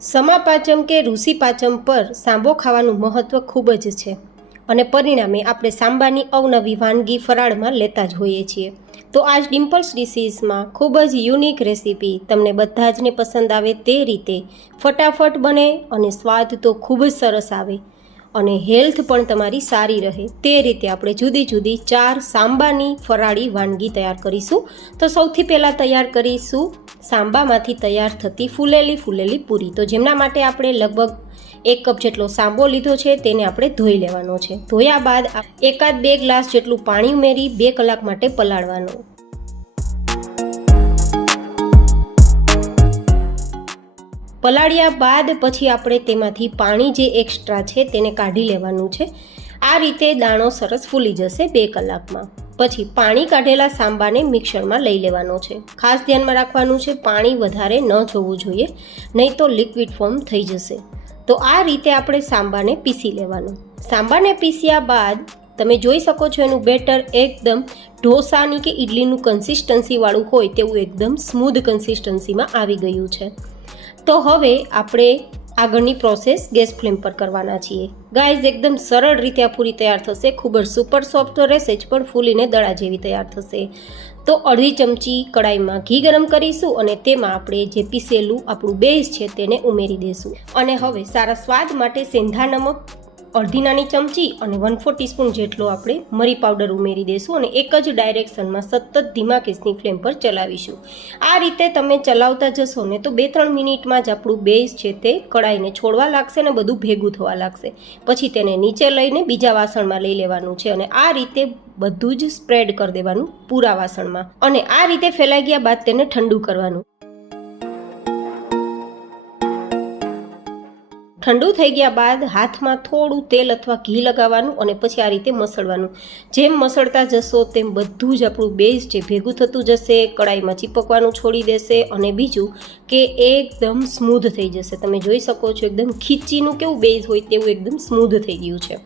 સમાપાચમ કે ઋષિપાચમ પર સાંબો ખાવાનું મહત્ત્વ ખૂબ જ છે અને પરિણામે આપણે સાંબાની અવનવી વાનગી ફરાળમાં લેતા જ હોઈએ છીએ. તો આજ ડિમ્પલ્સ ડિશીસમાં ખૂબ જ યુનિક રેસીપી તમને બધા જને પસંદ આવે તે રીતે ફટાફટ બને અને સ્વાદ તો ખૂબ જ સરસ આવે અને હેલ્થ પણ તમારી સારી રહે તે રીતે આપણે જુદી જુદી 4 સાંબાની ફરાળી વાનગી તૈયાર કરીશું. તો સૌથી પહેલાં તૈયાર કરીશું સાંબામાંથી તૈયાર થતી ફૂલેલી પૂરી. તો જેમના માટે આપણે લગભગ 1 કપ જેટલો સાંબો લીધો છે તેને આપણે ધોઈ લેવાનો છે. ધોયા બાદ 1-2 ગ્લાસ જેટલું પાણી ઉમેરી 2 કલાક માટે પલાળવાનું. પલાળ્યા બાદ પછી આપણે તેમાંથી પાણી જે એક્સ્ટ્રા છે તેને કાઢી લેવાનું છે. આ રીતે દાણો સરસ ફૂલી જશે 2 કલાકમાં. પછી પાણી કાઢેલા સાંબાને મિક્સરમાં લઈ લેવાનો છે. ખાસ ધ્યાનમાં રાખવાનું છે પાણી વધારે ન જોવું જોઈએ, નહીં તો લિક્વિડ ફોર્મ થઈ જશે. તો આ રીતે આપણે સાંબાને પીસી લેવાનું. સાંબાને પીસ્યા બાદ તમે જોઈ શકો છો એનું બેટર એકદમ ઢોસાની કે ઇડલીનું કન્સિસ્ટન્સીવાળું હોય તેવું એકદમ સ્મૂધ કન્સિસ્ટન્સીમાં આવી ગયું છે. તો હવે આપણે આગળની પ્રોસેસ ગેસ ફ્લેમ પર કરવાના છીએ. ગાઈઝ એકદમ સરળ રીતે આ પૂરી તૈયાર થશે. ખૂબ જ સુપર સોફ્ટ રહેશે જ પણ ફૂલીને દડા જેવી તૈયાર થશે. તો અડધી ચમચી કડાઈમાં ઘી ગરમ કરીશું અને તેમાં આપણે જે પીસેલું આપણું બેઝ છે તેને ઉમેરી દઈશું. અને હવે સારા સ્વાદ માટે સેંધા નમક અડધી નાની ચમચી અને 1/4 ટીસ્પૂન જેટલો આપણે મરી પાવડર ઉમેરી દઈશું અને એક જ ડાયરેક્શનમાં સતત ધીમા ગેસની ફ્લેમ પર ચલાવીશું. આ રીતે તમે ચલાવતા જશો ને તો 2-3 મિનિટમાં જ આપણું બેઝ છે તે કડાઈને છોડવા લાગશે ને બધું ભેગું થવા લાગશે. પછી તેને નીચે લઈને બીજા વાસણમાં લઈ લેવાનું છે અને આ રીતે બધું જ સ્પ્રેડ કરી દેવાનું પૂરા વાસણમાં. અને આ રીતે ફેલાઈ ગયા બાદ તેને ઠંડુ કરવાનું. ઠંડુ થઈ ગયા બાદ હાથમાં થોડું તેલ અથવા ઘી લગાવવાનું અને પછી આ રીતે મસળવાનું. જેમ મસળતા જશો તેમ બધું જ આપણું બેઝ છે ભેગું થતું જશે, કડાઈમાં ચીપકવાનું છોડી દેશે અને બીજું કે એકદમ સ્મૂધ થઈ જશે. તમે જોઈ શકો છો એકદમ ખીચીનું કેવું બેઝ હોય તેવું એકદમ સ્મૂધ થઈ ગયું છે.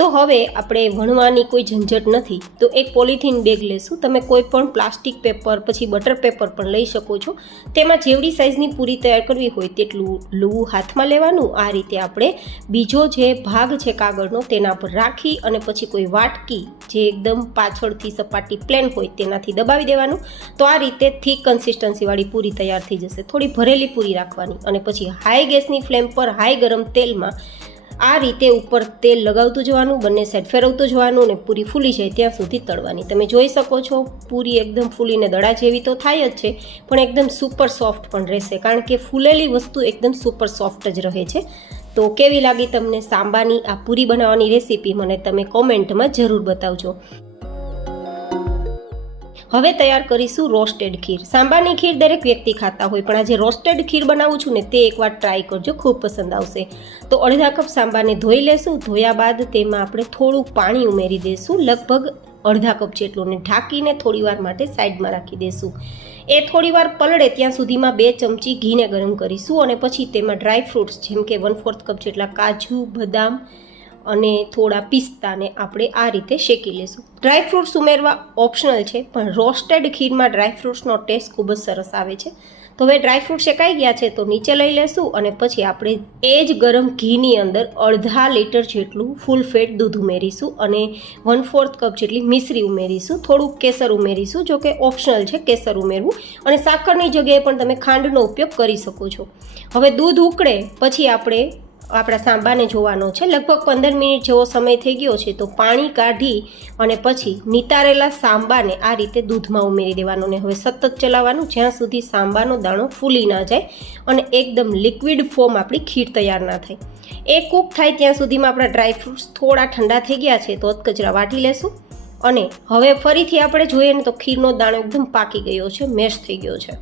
તો હવે આપણે વણવાની કોઈ ઝંઝટ નથી. તો એક પોલિથીન બેગ લેશું. તમે કોઈ પણ પ્લાસ્ટિક પેપર પછી બટર પેપર પણ લઈ શકો છો. તેમાં જેવડી સાઇઝની પૂરી તૈયાર કરવી હોય તેટલું લૂવું હાથમાં લેવાનું. આ રીતે આપણે બીજો જે ભાગ છે કાગળનો તેના પર રાખી અને પછી કોઈ વાટકી જે એકદમ પાછળથી સપાટી પ્લેન હોય તેનાથી દબાવી દેવાનું. તો આ રીતે થીક કન્સિસ્ટન્સીવાળી પૂરી તૈયાર થઈ જશે. થોડી ભરેલી પૂરી રાખવાની અને પછી હાઈ ગેસની ફ્લેમ પર હાઈ ગરમ તેલમાં આ રીતે ઉપર તેલ લગાવતું જવાનું, બંને સાઈડ ફેરવતું જવાનું અને પૂરી ફૂલી જાય ત્યાં સુધી તળવાની. તમે જોઈ શકો છો પૂરી એકદમ ફૂલીને દડા જેવી તો થાય જ છે પણ એકદમ સુપર સોફ્ટ પણ રહેશે, કારણ કે ફૂલેલી વસ્તુ એકદમ સુપર સોફ્ટ જ રહે છે. તો કેવી લાગી તમને સાંબાની આ પૂરી બનાવવાની રેસીપી મને તમે કોમેન્ટમાં જરૂર બતાવજો. હવે તૈયાર કરીશું રોસ્ટેડ ખીર. સાંબાની ખીર દરેક વ્યક્તિ ખાતા હોય પણ આજે રોસ્ટેડ ખીર બનાવું છું ને તે એકવાર ટ્રાય કરજો, ખૂબ પસંદ આવશે. તો અડધા કપ સાંબાને ધોઈ લેશું. ધોયા બાદ તેમાં આપણે થોડું પાણી ઉમેરી દઈશું, લગભગ અડધા કપ જેટલું, ને ઢાંકીને થોડીવાર માટે સાઈડમાં રાખી દઈશું. એ થોડીવાર પલળે ત્યાં સુધીમાં 2 ચમચી ઘીને ગરમ કરીશું અને પછી તેમાં ડ્રાય ફ્રૂટ્સ જેમ કે 1/4 કપ જેટલા કાજુ, બદામ અને થોડા પિસ્તાને આપણે આ રીતે શેકી લેશું. ડ્રાય ફ્રૂટ્સ ઉમેરવા ઓપ્શનલ છે પણ રોસ્ટેડ ખીરમાં ડ્રાય ફ્રૂટ્સનો ટેસ્ટ ખૂબ જ સરસ આવે છે. તો હવે ડ્રાય ફ્રૂટ શેકાઈ ગયા છે તો નીચે લઈ લેશું અને પછી આપણે એ જ ગરમ ઘીની અંદર અડધા લીટર જેટલું ફૂલ ફેટ દૂધ ઉમેરીશું અને 1/4 કપ જેટલી મિશ્રી ઉમેરીશું. થોડુંક કેસર ઉમેરીશું, જો કે ઓપ્શનલ છે કેસર ઉમેરવું, અને સાકરની જગ્યાએ પણ તમે ખાંડનો ઉપયોગ કરી શકો છો. હવે દૂધ ઉકળે પછી આપણે આપણા સાંબાને જોવાનો છે. લગભગ 15 મિનિટ જેવો સમય થઈ ગયો છે. તો પાણી કાઢી અને પછી નિતારેલા સાંબાને આ રીતે દૂધમાં ઉમેરી દેવાનો ને હવે સતત ચલાવવાનું જ્યાં સુધી સાંબાનો દાણો ફૂલી ના જાય અને એકદમ લિક્વિડ ફોર્મ આપણી ખીર તૈયાર ના થાય. એ કૂક થાય ત્યાં સુધીમાં આપણા ડ્રાય ફ્રૂટ્સ થોડા ઠંડા થઈ ગયા છે તો કચરા વાટી લેશું. અને હવે ફરીથી આપણે જોઈએ ને તો ખીરનો દાણો એકદમ પાકી ગયો છે, મેશ થઈ ગયો છે.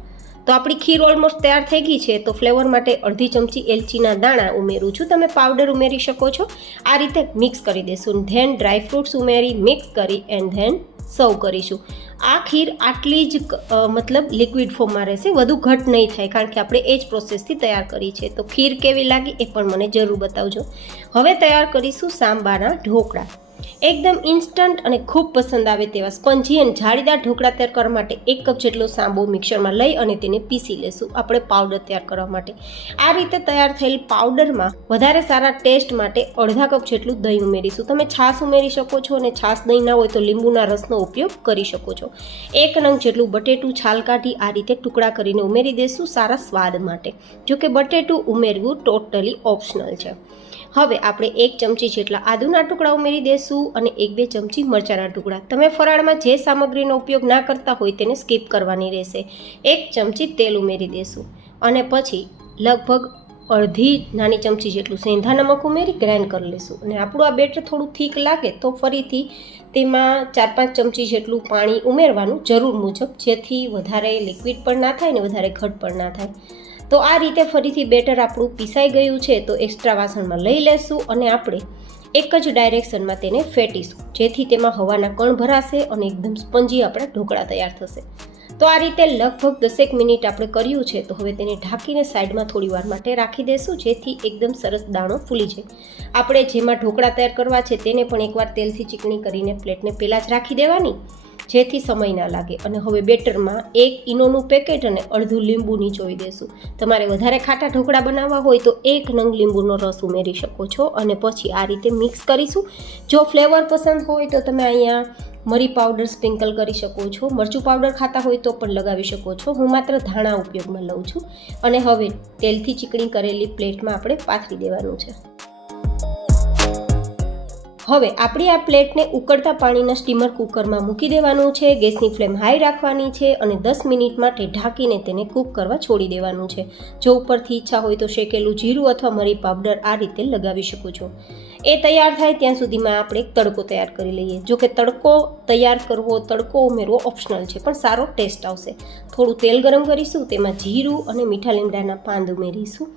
તો આપણી ખીર ઓલમોસ્ટ તૈયાર થઈ ગઈ છે. તો ફ્લેવર માટે અડધી ચમચી એલચીના દાણા ઉમેરું છું. તમે પાવડર ઉમેરી શકો છો. આ રીતે મિક્સ કરી દઈશું. ધેન ડ્રાય ફ્રૂટ્સ ઉમેરી મિક્સ કરી એન્ડ ધેન સર્વ કરીશું. આ ખીર આટલી જ મતલબ લિક્વિડ ફોર્મમાં રહેશે, વધુ ઘટ નહીં થાય, કારણ કે આપણે એ જ પ્રોસેસથી તૈયાર કરી છે. તો ખીર કેવી લાગી એ પણ મને જરૂર બતાવજો. હવે તૈયાર કરીશું સાંબાના ઢોકળા. એકદમ ઇન્સ્ટન્ટ અને ખૂબ પસંદ આવે તેવા સ્પંજી અને જાળીદાર ઢોકળા તૈયાર કરવા માટે 1 કપ જેટલો સાંબો મિક્સરમાં લઈ અને તેને પીસી લેશું આપણે પાવડર તૈયાર કરવા માટે. આ રીતે તૈયાર થયેલ પાવડરમાં વધારે સારા ટેસ્ટ માટે અડધા કપ જેટલું દહીં ઉમેરીશું. તમે છાશ ઉમેરી શકો છો અને છાશ દહીં ના હોય તો લીંબુના રસનો ઉપયોગ કરી શકો છો. 1 નંગ જેટલું બટેટું છાલ કાઢી આ રીતે ટુકડા કરીને ઉમેરી દઈશું સારા સ્વાદ માટે. જો કે બટેટું ઉમેરવું ટોટલી ઓપ્શનલ છે. હવે આપણે 1 ચમચી જેટલા આદુના ટુકડા ઉમેરી દઈશું અને 1-2 ચમચી મરચાંના ટુકડા. તમે ફરાળમાં જે સામગ્રીનો ઉપયોગ ના કરતા હોય તેને સ્કીપ કરવાની રહેશે. 1 ચમચી તેલ ઉમેરી દઈશું અને પછી લગભગ અડધી નાની ચમચી જેટલું સેંધા નમક ઉમેરી ગ્રાઇન્ડ કરી લઈશું. અને આપણું આ બેટર થોડું થીક લાગે તો ફરીથી તેમાં 4-5 ચમચી જેટલું પાણી ઉમેરવાનું જરૂર મુજબ, જેથી વધારે લિક્વિડ પણ ના થાય ને વધારે ઘટ પણ ના થાય. તો આ રીતે ફરીથી બેટર આપણું પીસાઈ ગયું છે તો એક્સ્ટ્રા વાસણમાં લઈ લેશું અને આપણે એક જ ડાયરેક્શનમાં તેને ફેટીશું, જેથી તેમાં હવાના કણ ભરાશે અને એકદમ સ્પંજી આપણા ઢોકળા તૈયાર થશે. તો આ રીતે લગભગ 10 મિનિટ આપણે કર્યું છે. તો હવે તેને ઢાંકીને સાઈડમાં થોડી વાર માટે રાખી દઈશું, જેથી એકદમ સરસ દાણો ફૂલી જાય. આપણે જેમાં ઢોકળા તૈયાર કરવા છે તેને પણ એકવાર તેલથી ચીકણી કરીને પ્લેટને પહેલાં જ રાખી દેવાની, જેથી સમય ના લાગે. અને હવે બેટરમાં 1 ઈનોનું પેકેટ અને અડધું લીંબુ નીચોવી દેશું. તમારે વધારે ખાટા ઢોકળા બનાવવા હોય તો 1 નંગ લીંબુનો રસ ઉમેરી શકો છો અને પછી આ રીતે મિક્સ કરીશું. જો ફ્લેવર પસંદ હોય તો તમે અહીંયા મરી પાવડર સ્પ્રિંકલ કરી શકો છો, મરચું પાવડર ખાતા હોય તો પણ લગાવી શકો છો. હું માત્ર ધાણા ઉપયોગમાં લઉં છું. અને હવે તેલથી ચીકણી કરેલી પ્લેટમાં આપણે પાથરી દેવાનું છે. હવે આપણી આ પ્લેટને ઉકળતા પાણીના સ્ટીમર કુકરમાં મૂકી દેવાનું છે. ગેસની ફ્લેમ હાઈ રાખવાની છે અને 10 મિનિટ માટે ઢાંકીને તેને કૂક કરવા છોડી દેવાનું છે. જો ઉપરથી ઈચ્છા હોય તો શેકેલું જીરું અથવા મરી પાવડર આ રીતે લગાવી શકો છો. એ તૈયાર થાય ત્યાં સુધીમાં આપણે એક તડકો તૈયાર કરી લઈએ. જો કે તડકો તૈયાર કરવો, તડકો ઉમેરવો ઓપ્શનલ છે, પણ સારો ટેસ્ટ આવશે. થોડું તેલ ગરમ કરીશું, તેમાં જીરું અને મીઠા લીમડાના પાન ઉમેરીશું.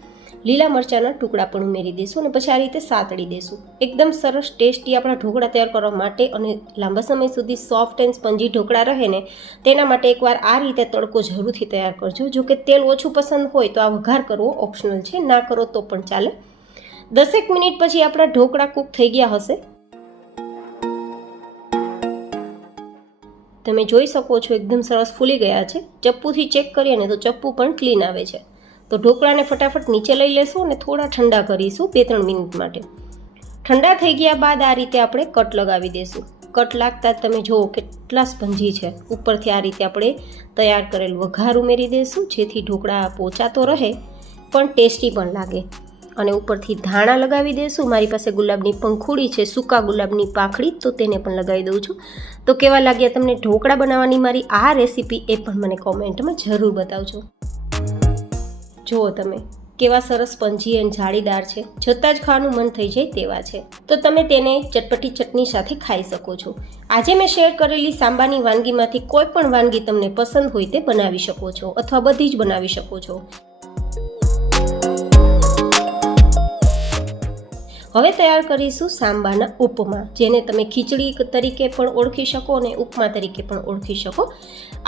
લીલા મરચાંના ટુકડા પણ ઉમેરી દઈશું અને પછી આ રીતે સાતળી દઈશું. એકદમ સરસ ટેસ્ટી આપણા ઢોકળા તૈયાર કરવા માટે અને લાંબા સમય સુધી સોફ્ટ એન્ડ સ્પંજી ઢોકળા રહે ને તેના માટે એકવાર આ રીતે તડકો જરૂરથી તૈયાર કરજો. જો કે તેલ ઓછું પસંદ હોય તો આ વઘાર કરવો ઓપ્શનલ છે, ના કરો તો પણ ચાલે. 10 મિનિટ પછી આપણા ઢોકળા કૂક થઈ ગયા હશે. તમે જોઈ શકો છો એકદમ સરસ ફૂલી ગયા છે. ચપ્પુથી ચેક કરીએ ને તો ચપ્પુ પણ ક્લીન આવે છે. તો ઢોકળાને ફટાફટ નીચે લઈ લેશું અને થોડા ઠંડા કરીશું 2-3 મિનિટ માટે. ઠંડા થઈ ગયા બાદ આ રીતે આપણે કટ લગાવી દઈશું. કટ લાગતા જ તમે જુઓ કેટલા સ્પંજી છે. ઉપરથી આ રીતે આપણે તૈયાર કરેલ વઘાર ઉમેરી દઈશું, જેથી ઢોકળા પોચા તો રહે પણ ટેસ્ટી પણ લાગે. અને ઉપરથી ધાણા લગાવી દઈશું. મારી પાસે ગુલાબની પંખુડી છે, સૂકા ગુલાબની પાંખડી, તો તેને પણ લગાવી દઉં છું. તો કેવા લાગ્યા તમને ઢોકળા બનાવવાની મારી આ રેસીપી એ પણ મને કોમેન્ટમાં જરૂર બતાવજો. જુઓ તમે કેવા સરસ સ્પંજી અને જાળીદાર છે, જોતાં જ ખાવાનું મન થઈ જાય તેવા છે. તો તમે તેને ચટપટી ચટણી સાથે ખાઈ શકો છો. આજે મેં શેર કરેલી સાંબાની વાનગીમાંથી કોઈ પણ વાનગી તમને પસંદ હોય તે બનાવી શકો છો અથવા બધી જ બનાવી શકો છો. હવે તૈયાર કરીશું સાંબાના ઉપમા, જેને તમે ખીચડી તરીકે પણ ઓળખી શકો અને ઉપમા તરીકે પણ ઓળખી શકો.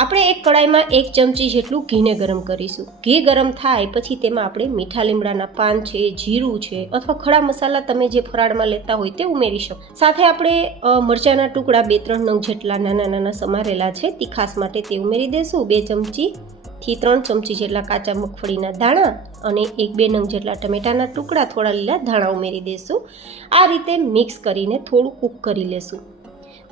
આપણે એક કડાઈમાં 1 ચમચી જેટલું ઘીને ગરમ કરીશું. ઘી ગરમ થાય પછી તેમાં આપણે મીઠા લીમડાના પાન છે, જીરું છે અથવા ખડા મસાલા તમે જે ફરાળમાં લેતા હોય તે ઉમેરી શકો. સાથે આપણે મરચાંના ટુકડા 2-3 નંગ જેટલા નાના નાના સમારેલા છે તીખાસ માટે તે ઉમેરી દઈશું. 2 ચમચીથી 3 ચમચી જેટલા કાચા મગફળીના દાણા અને 1-2 નંગ જેટલા ટમેટાના ટુકડા, થોડા લીલા ધાણા ઉમેરી દઈશું. આ રીતે મિક્સ કરીને થોડું કૂક કરી લેશું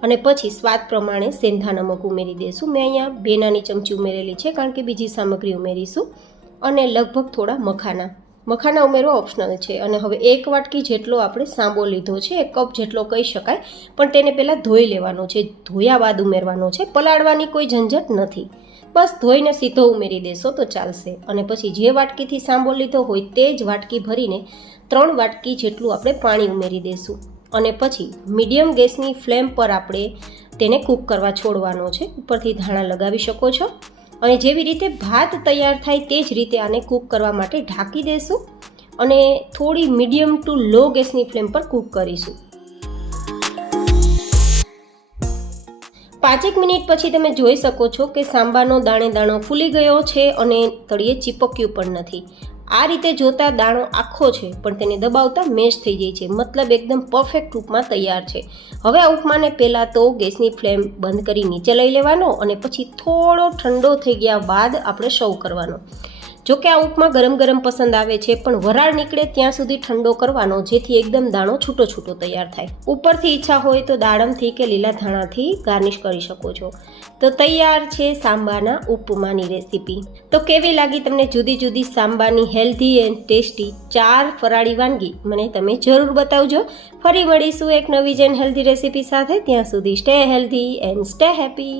અને પછી સ્વાદ પ્રમાણે સેંધા નમક ઉમેરી દઈશું. મેં અહીંયા 2 નાની ચમચી ઉમેરેલી છે, કારણ કે બીજી સામગ્રી ઉમેરીશું. અને લગભગ થોડા મખાના ઉમેરવા ઓપ્શનલ છે. અને હવે 1 વાટકી જેટલો આપણે સાંબો લીધો છે, 1 કપ જેટલો કહી શકાય, પણ તેને પહેલાં ધોઈ લેવાનો છે. ધોયા બાદ ઉમેરવાનો છે, પલાળવાની કોઈ ઝંઝટ નથી. બસ ધોઈને સીધો ઉમેરી દેશો તો ચાલશે. અને પછી જે વાટકીથી સાંબો લીધો હોય તે જ વાટકી ભરીને 3 વાટકી જેટલું આપણે પાણી ઉમેરી દઈશું. અને પછી મીડિયમ ગેસની ફ્લેમ પર આપણે તેને કૂક કરવા છોડવાનો છે. ઉપરથી ધાણા લગાવી શકો છો. અને જેવી રીતે ભાત તૈયાર થાય તે જ રીતે આને કૂક કરવા માટે ઢાંકી દઈશું અને થોડી મીડિયમ ટુ લો ગેસની ફ્લેમ પર કૂક કરીશું. 5 મિનિટ પછી તમે જોઈ શકો છો કે સાંબાનો દાણે દાણો ફૂલી ગયો છે અને તળિયે ચીપક્યું પણ નથી. આ રીતે જોતા દાણો આખો છે પણ તેને દબાવતા મેશ થઈ જાય છે, મતલબ એકદમ પરફેક્ટ ઉપમા તૈયાર છે. હવે આ ઉપમાને પહેલાં તો ગેસની ફ્લેમ બંધ કરી નીચે લઈ લેવાનો અને પછી થોડો ઠંડો થઈ ગયા બાદ આપણે સર્વ કરવાનો. જો કે આ ઉપમા ગરમ ગરમ પસંદ આવે છે પણ વરાળ નીકળે ત્યાં સુધી ઠંડો કરવાનો, જેથી એકદમ દાણો છૂટો છૂટો તૈયાર થાય. ઉપરથી ઈચ્છા હોય તો દાડમથી કે લીલા ધાણાથી ગાર્નિશ કરી શકો છો. તો તૈયાર છે સાંબાના ઉપમાની રેસીપી. તો કેવી લાગી તમને જુદી જુદી સાંબાની હેલ્ધી એન્ડ ટેસ્ટી 4 ફરાળી વાનગી? મને તમે જરૂર બતાવજો. ફરી મળીશું એક નવી જ હેલ્ધી રેસીપી સાથે. ત્યાં સુધી stay healthy and stay happy.